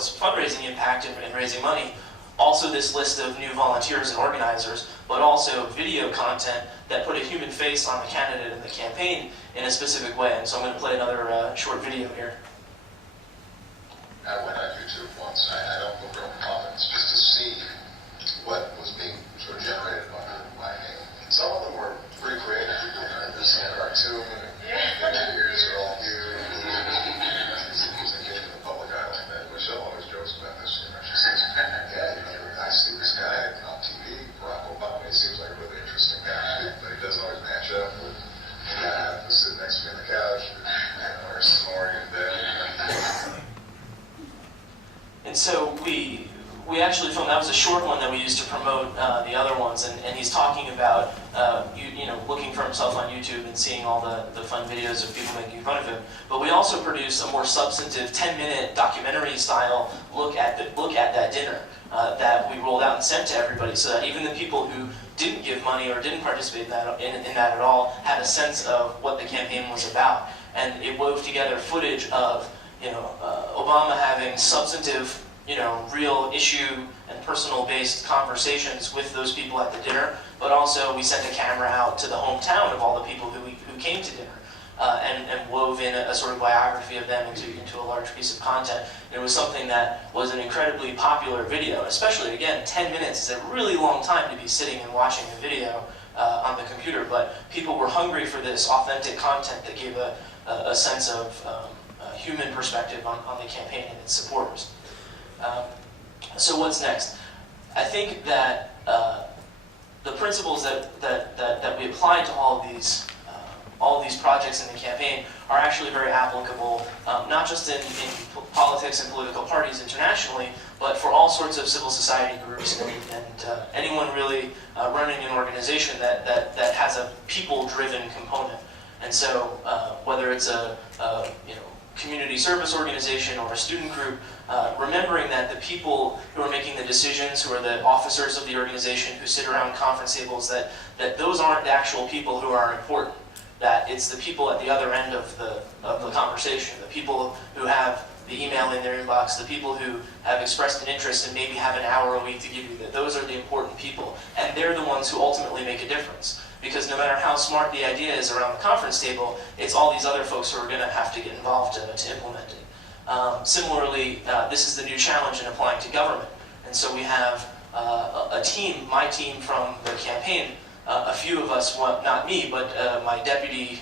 was fundraising impact and raising money, also this list of new volunteers and organizers, but also video content that put a human face on the candidate and the campaign in a specific way. And so I'm going to play another short video here. I went on YouTube once. I don't look over comments just to see what was being sort of generated under my name. Some of them were pretty creative. This cartoon, interviews are all new. Using it in the public eye like that. Michelle always jokes about this. She says, "Yeah, I see this guy on TV, Barack Obamy. He seems like a really interesting guy, but he doesn't always match up with the guy I have to sit next to me on the couch, or snoring in bed." And so we actually filmed, that was a short one that we used to promote the other ones, and he's talking about looking for himself on YouTube and seeing all the fun videos of people making fun of him. But we also produced a more substantive 10-minute documentary style look at that dinner that we rolled out and sent to everybody, so that even the people who didn't give money or didn't participate in that at all had a sense of what the campaign was about. And it wove together footage of Obama having substantive, real issue and personal-based conversations with those people at the dinner, but also we sent a camera out to the hometown of all the people who came to dinner, and wove in a sort of biography of them into a large piece of content. And it was something that was an incredibly popular video, especially, again, 10 minutes is a really long time to be sitting and watching a video on the computer, but people were hungry for this authentic content that gave a sense of human perspective on the campaign and its supporters. So what's next? I think that the principles that we applied to all of these projects in the campaign are actually very applicable, not just in politics and political parties internationally, but for all sorts of civil society groups and anyone really running an organization that has a people-driven component. And so whether it's a community service organization or a student group, remembering that the people who are making the decisions, who are the officers of the organization, who sit around conference tables, that those aren't the actual people who are important. That it's the people at the other end of the conversation, the people who have the email in their inbox, the people who have expressed an interest and maybe have an hour a week to give you, that those are the important people. And they're the ones who ultimately make a difference. Because no matter how smart the idea is around the conference table, it's all these other folks who are going to have to get involved to implement it. Similarly, this is the new challenge in applying to government. And so we have a team, my team from the campaign, a few of us, well, not me, but my deputy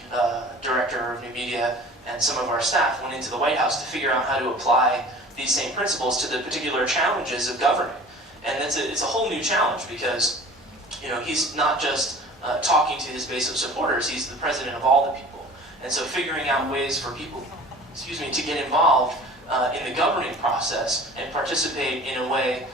director of new media and some of our staff went into the White House to figure out how to apply these same principles to the particular challenges of governing. And it's a whole new challenge because he's not just talking to his base of supporters, he's the president of all the people. And so figuring out ways for people, to get involved in the governing process and participate in a way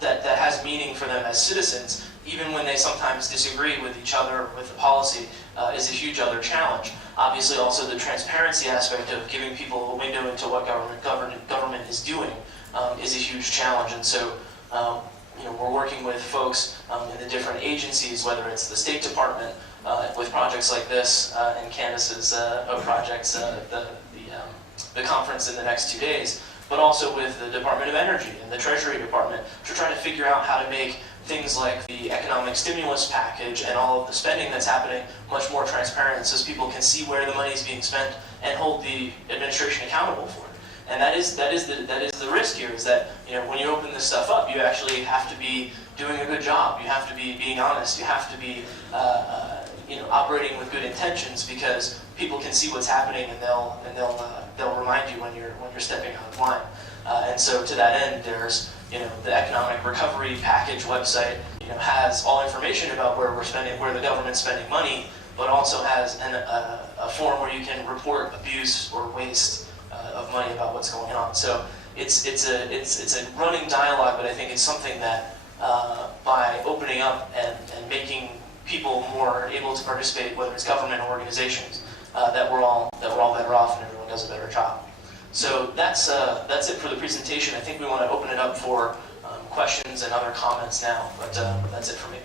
that has meaning for them as citizens, even when they sometimes disagree with each other with the policy, is a huge other challenge. Obviously also the transparency aspect of giving people a window into what government is doing is a huge challenge. And so we're working with folks in the different agencies, whether it's the State Department with projects like this, and Candace's projects, the conference in the next 2 days, but also with the Department of Energy and the Treasury Department to try to figure out how to make things like the economic stimulus package and all of the spending that's happening much more transparent, so people can see where the money is being spent and hold the administration accountable for it. And that is the risk here, is that when you open this stuff up, you actually have to be doing a good job. You have to be being honest. You have to be operating with good intentions, because people can see what's happening and they'll remind you when you're stepping out of line. And so to that end, there's the economic recovery package website has all information about where the government's spending money, but also has a form where you can report abuse or waste of money about what's going on. So it's a running dialogue, but I think it's something that by opening up and making people more able to participate, whether it's government or organizations, that we're all better off and everyone does a better job. So that's it for the presentation. I think we want to open it up for questions and other comments now, but that's it for me.